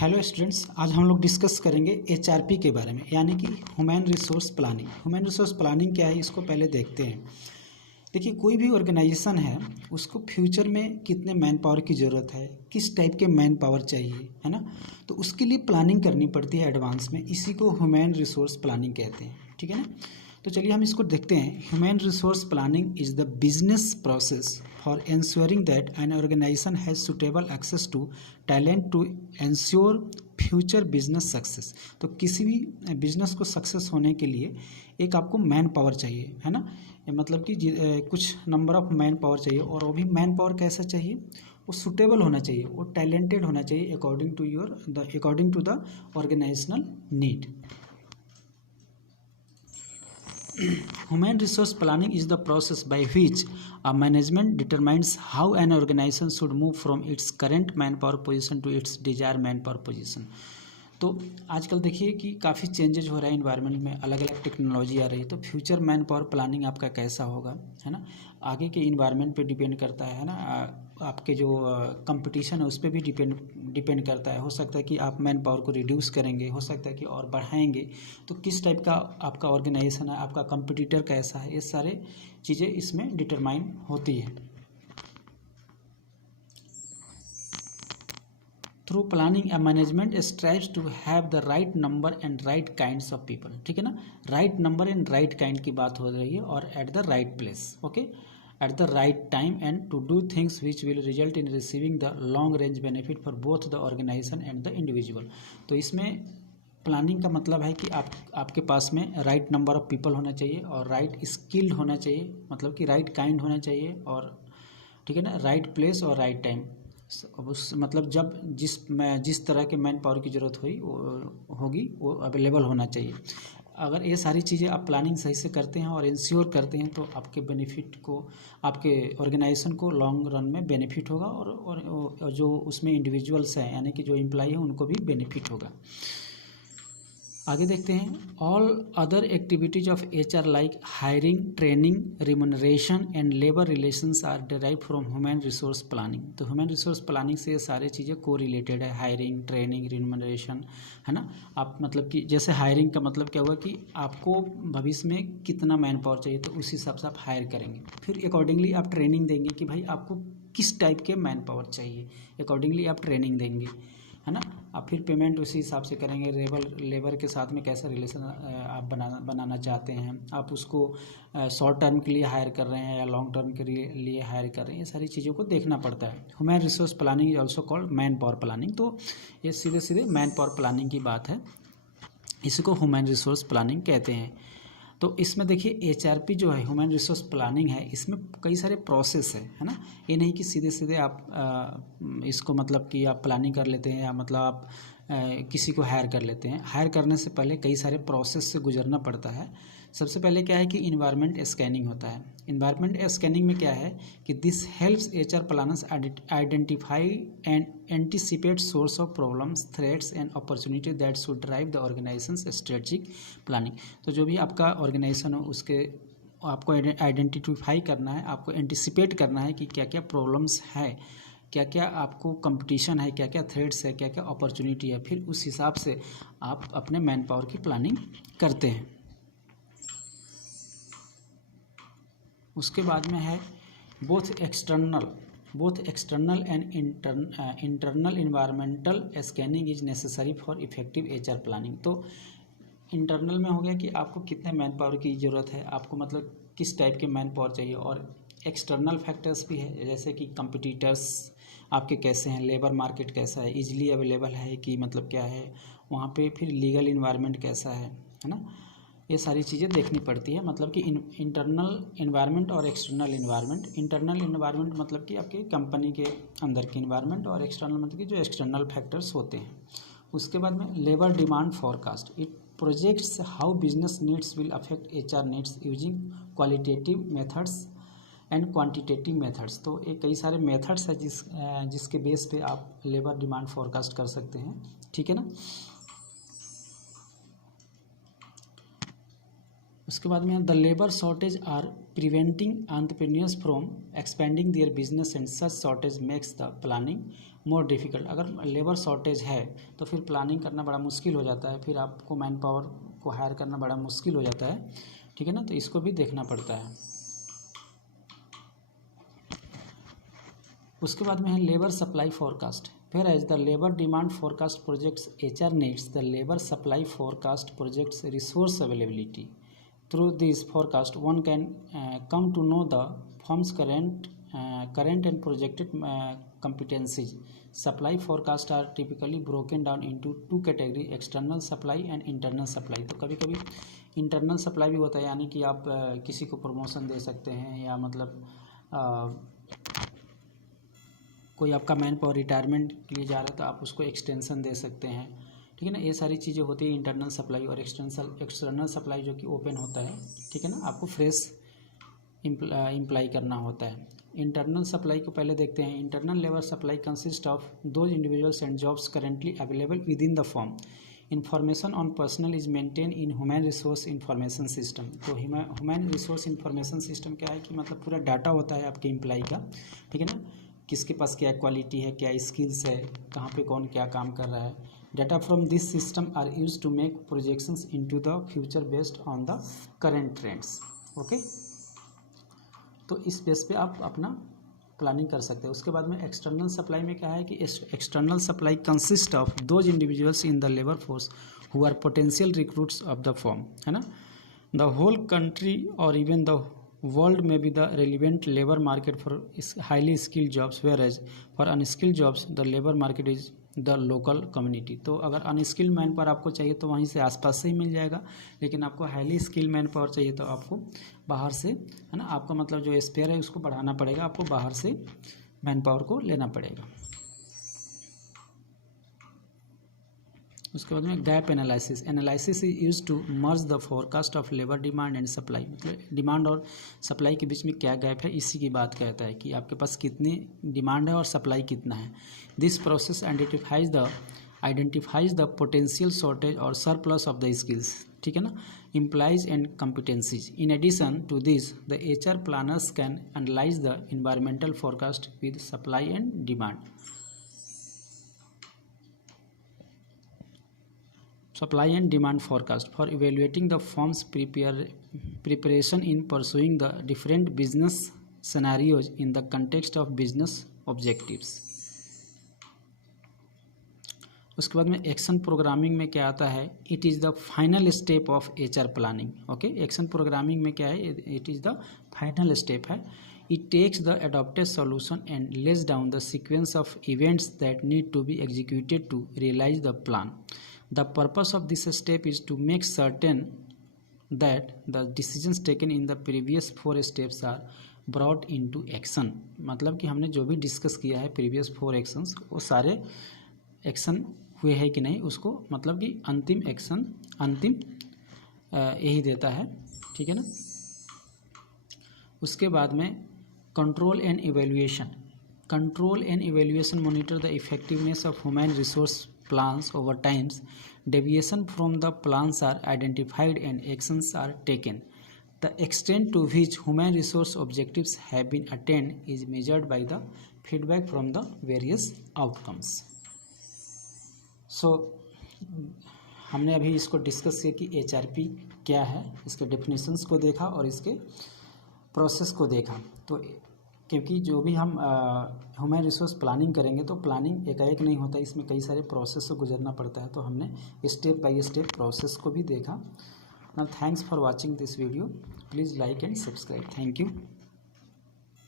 Hello students, आज हम लोग डिस्कस करेंगे एचआरपी के बारे में, यानी कि human resource planning. Human resource planning क्या है, इसको पहले देखते हैं। देखिए, कोई भी ऑर्गेनाइजेशन है, उसको फ्यूचर में कितने मैन पावर की ज़रूरत है, किस टाइप के मैन पावर चाहिए, है ना। तो उसके लिए प्लानिंग करनी पड़ती है एडवांस में। इसी को ह्यूमन रिसोर्स प्लानिंग कहते हैं, ठीक है ना। तो चलिए हम इसको देखते हैं। Human resource planning is the business process for ensuring that an organization has suitable access to talent to ensure future business success. तो किसी भी बिजनेस को सक्सेस होने के लिए एक आपको मैन पावर चाहिए, है ना। मतलब कि कुछ नंबर ऑफ मैन पावर चाहिए, और वो भी मैन पावर कैसा चाहिए, वो सुटेबल होना चाहिए, वो टैलेंटेड होना चाहिए according to the organisational need. Human resource planning is the process by which a management determines how an organization should move from its current manpower position to its desired manpower position। तो आजकल देखिए कि काफ़ी changes हो रहा है environment में, अलग अलग टेक्नोलॉजी आ रही है। तो फ्यूचर मैन पावर प्लानिंग आपका कैसा होगा, है ना, आगे के इन्वायरमेंट पे डिपेंड करता है ना। आपके जो कंपटीशन है उस पर भी डिपेंड करता है। हो सकता है कि आप मैन पावर को रिड्यूस करेंगे, हो सकता है कि और बढ़ाएंगे। तो किस टाइप का आपका ऑर्गेनाइजेशन है, आपका कंपटीटर कैसा है, ये सारे चीज़ें इसमें डिटरमाइन होती है। Through planning management strives to have the right number and right kinds of people, ठीक है ना। Right number and right kind की बात हो रही है, और at the right place, okay, at the right time, and to do things which will result in receiving the long range benefit for both the organisation and the individual. तो इसमें planning का मतलब है कि आपके पास में राइट नंबर ऑफ पीपल होना चाहिए, और राइट स्किल्ड होना चाहिए, मतलब कि राइट काइंड होना चाहिए, और ठीक है ना, राइट प्लेस और राइट टाइम। उस मतलब जब जिस तरह के मैन पावर की ज़रूरत होगी वो अवेलेबल होना चाहिए। अगर ये सारी चीज़ें आप प्लानिंग सही से करते हैं और इंश्योर करते हैं, तो आपके बेनिफिट को, आपके ऑर्गेनाइजेशन को लॉन्ग रन में बेनिफिट होगा, और जो उसमें इंडिविजुअल्स हैं, यानी कि जो एम्प्लॉई हैं, उनको भी बेनिफिट होगा। आगे देखते हैं। All other activities of HR like hiring, training, remuneration and labour relations are derive from human resource planning. तो ह्यूमन रिसोर्स प्लानिंग से ये सारी चीज़ें को रिलेटेड है। हायरिंग, ट्रेनिंग, रिम्यूनरेशन, है ना। आप मतलब कि जैसे हायरिंग का मतलब क्या हुआ कि आपको भविष्य में कितना मैन पावर चाहिए, तो उस हिसाब से आप हायर करेंगे। फिर अकॉर्डिंगली आप ट्रेनिंग देंगे कि भाई आपको किस टाइप के मैन पावर चाहिए, अकॉर्डिंगली आप ट्रेनिंग देंगे, है ना। आप फिर पेमेंट उसी हिसाब से करेंगे। लेबर के साथ में कैसा रिलेशन आप बनाना चाहते हैं, आप उसको शॉर्ट टर्म के लिए हायर कर रहे हैं या लॉन्ग टर्म के लिए हायर कर रहे हैं, ये सारी चीज़ों को देखना पड़ता है। Human resource planning is also called man power planning. तो ये सीधे सीधे मैन पावर प्लानिंग की बात है, इसी को ह्यूमन रिसोर्स प्लानिंग कहते हैं। तो इसमें देखिए एचआरपी जो है, ह्यूमन रिसोर्स प्लानिंग है, इसमें कई सारे प्रोसेस है ना। ये नहीं कि सीधे सीधे आप इसको मतलब कि आप प्लानिंग कर लेते हैं, या मतलब आप किसी को हायर कर लेते हैं। हायर करने से पहले कई सारे प्रोसेस से गुजरना पड़ता है। सबसे पहले क्या है कि इन्वायरमेंट स्कैनिंग होता है। इन्वायरमेंट स्कैनिंग में क्या है कि this helps HR planners identify and anticipate source of problems, threats and opportunity that should drive the organisations strategic planning. तो जो भी आपका ऑर्गेनाइजेशन हो, उसके आपको आइडेंटिफाई करना है, आपको एंटिसिपेट करना है कि क्या क्या प्रॉब्लम्स है, क्या क्या आपको कंपटीशन है, क्या क्या थ्रेट्स है, क्या क्या अपॉर्चुनिटी है। फिर उस हिसाब से आप अपने मैन पावर की प्लानिंग करते हैं। उसके बाद में है both external and internal environmental scanning is necessary for effective HR planning. तो इंटरनल में हो गया कि आपको कितने मैन पावर की ज़रूरत है, आपको मतलब किस टाइप के मैन पावर चाहिए, और एक्सटर्नल फैक्टर्स भी है, जैसे कि कंपटीटर्स आपके कैसे हैं, लेबर मार्केट कैसा है, इजीली अवेलेबल है कि मतलब क्या है वहाँ पे, फिर लीगल इन्वायरमेंट कैसा है ना। ये सारी चीज़ें देखनी पड़ती है। मतलब कि इंटरनल इन्वायरमेंट और एक्सटर्नल इन्वायरमेंट। इंटरनल इन्वायरमेंट मतलब कि आपके कंपनी के अंदर की इन्वायरमेंट, और एक्सटर्नल मतलब कि जो एक्सटर्नल फैक्टर्स होते हैं। उसके बाद में labour demand forecast. It projects how business needs will affect HR needs using qualitative methods and quantitative methods. तो ये कई सारे मेथड्स है जिसके बेस पे आप लेबर डिमांड फॉरकास्ट कर सकते हैं, ठीक है ना। उसके बाद में the labour shortage are preventing entrepreneurs from expanding their business and such shortage makes the planning more difficult. अगर लेबर शॉर्टेज है तो फिर प्लानिंग करना बड़ा मुश्किल हो जाता है, फिर आपको मैन पावर को हायर करना बड़ा मुश्किल हो जाता है, ठीक है ना, तो इसको भी देखना पड़ता है। उसके बाद में है labour supply forecast. Whereas the labor demand forecast projects HR needs, the labor supply forecast projects resource availability. Through this forecast, one can come to know the firm's current and projected competencies. Supply forecasts are typically broken down into two categories: external supply and internal supply. तो कभी कभी internal supply भी होता है, यानी कि आप किसी को प्रमोशन दे सकते हैं, या मतलब कोई आपका मैन पावर रिटायरमेंट के लिए जा रहा है तो आप उसको एक्सटेंशन दे सकते हैं, ठीक है ना। ये सारी चीज़ें होती है इंटरनल सप्लाई। और एक्सटर्नल सप्लाई जो कि ओपन होता है, ठीक है ना, आपको फ्रेश इम्प्लाई करना होता है। इंटरनल सप्लाई को पहले देखते हैं। Internal labour supply consist of those individuals and jobs currently available with in the form. Information on personal is maintain in human resource information system. तो ह्यूमन रिसोर्स इंफॉर्मेशन सिस्टम क्या है कि मतलब पूरा डाटा होता है आपके एम्प्लॉय का, ठीक है ना, किसके पास क्या क्वालिटी है, क्या स्किल्स है, कहाँ पे कौन क्या काम कर रहा है। Data from this system are use to make projections into the future based on the current trends. Okay, तो इस बेस पे आप अपना प्लानिंग कर सकते हैं। उसके बाद में एक्सटर्नल सप्लाई में क्या है कि external supply consist of those individuals in the labour force who are potential recruits of the firm, है ना। द होल कंट्री और even the world may be the relevant labor market for highly skilled jobs, whereas for unskilled jobs the labor market is the local community। तो अगर unskilled man power आपको चाहिए तो वहीं से आसपास से ही मिल जाएगा, लेकिन आपको हाईली स्किल्ड मैन पावर चाहिए तो आपको बाहर से, है ना, आपका मतलब जो स्पेयर है उसको बढ़ाना पड़ेगा, आपको बाहर से मैन पावर को लेना पड़ेगा। उसके बाद में gap analysis. Analysis is use to merge the forecast of labour demand and supply. मतलब डिमांड और सप्लाई के बीच में क्या गैप है, इसी की बात कहता है कि आपके पास कितनी डिमांड है और सप्लाई कितना है। This process identifies the potential shortage और सरप्लस ऑफ द स्किल्स, ठीक है ना, employees and competencies. In addition to this the HR planners can analyse the environmental forecast with supply and demand. Supply and demand forecast for evaluating the firm's preparation in pursuing the different business scenarios in the context of business objectives। उसके बाद में action programming में क्या आता है, it is the final step of HR planning. Okay, action programming में क्या है, it is the final step है। It takes the adopted solution and lays down the sequence of events that need to be executed to realise the plan. The purpose of this step is to make certain that the decisions taken in the previous 4 steps are brought into action। मतलब कि हमने जो भी discuss किया है previous 4 actions, वो सारे action हुए हैं कि नहीं, उसको मतलब कि अंतिम एक्शन अंतिम यही देता है, ठीक है ना। उसके बाद में control and evaluation. Control and evaluation monitor the effectiveness of human resource plans over times. Deviation from the plans are identified and actions are taken. The extent to which human resource objectives have been attained is measured by the feedback from the various outcomes. So हमने अभी इसको discuss किया कि HRP क्या है, इसके definitions को देखा और इसके प्रोसेस को देखा। तो क्योंकि जो भी हम ह्यूमन रिसोर्स प्लानिंग करेंगे तो प्लानिंग एकाएक नहीं होता, इसमें कई सारे प्रोसेस से गुजरना पड़ता है, तो हमने स्टेप बाय स्टेप प्रोसेस को भी देखा। Now thanks for watching this video, please like and subscribe. Thank you.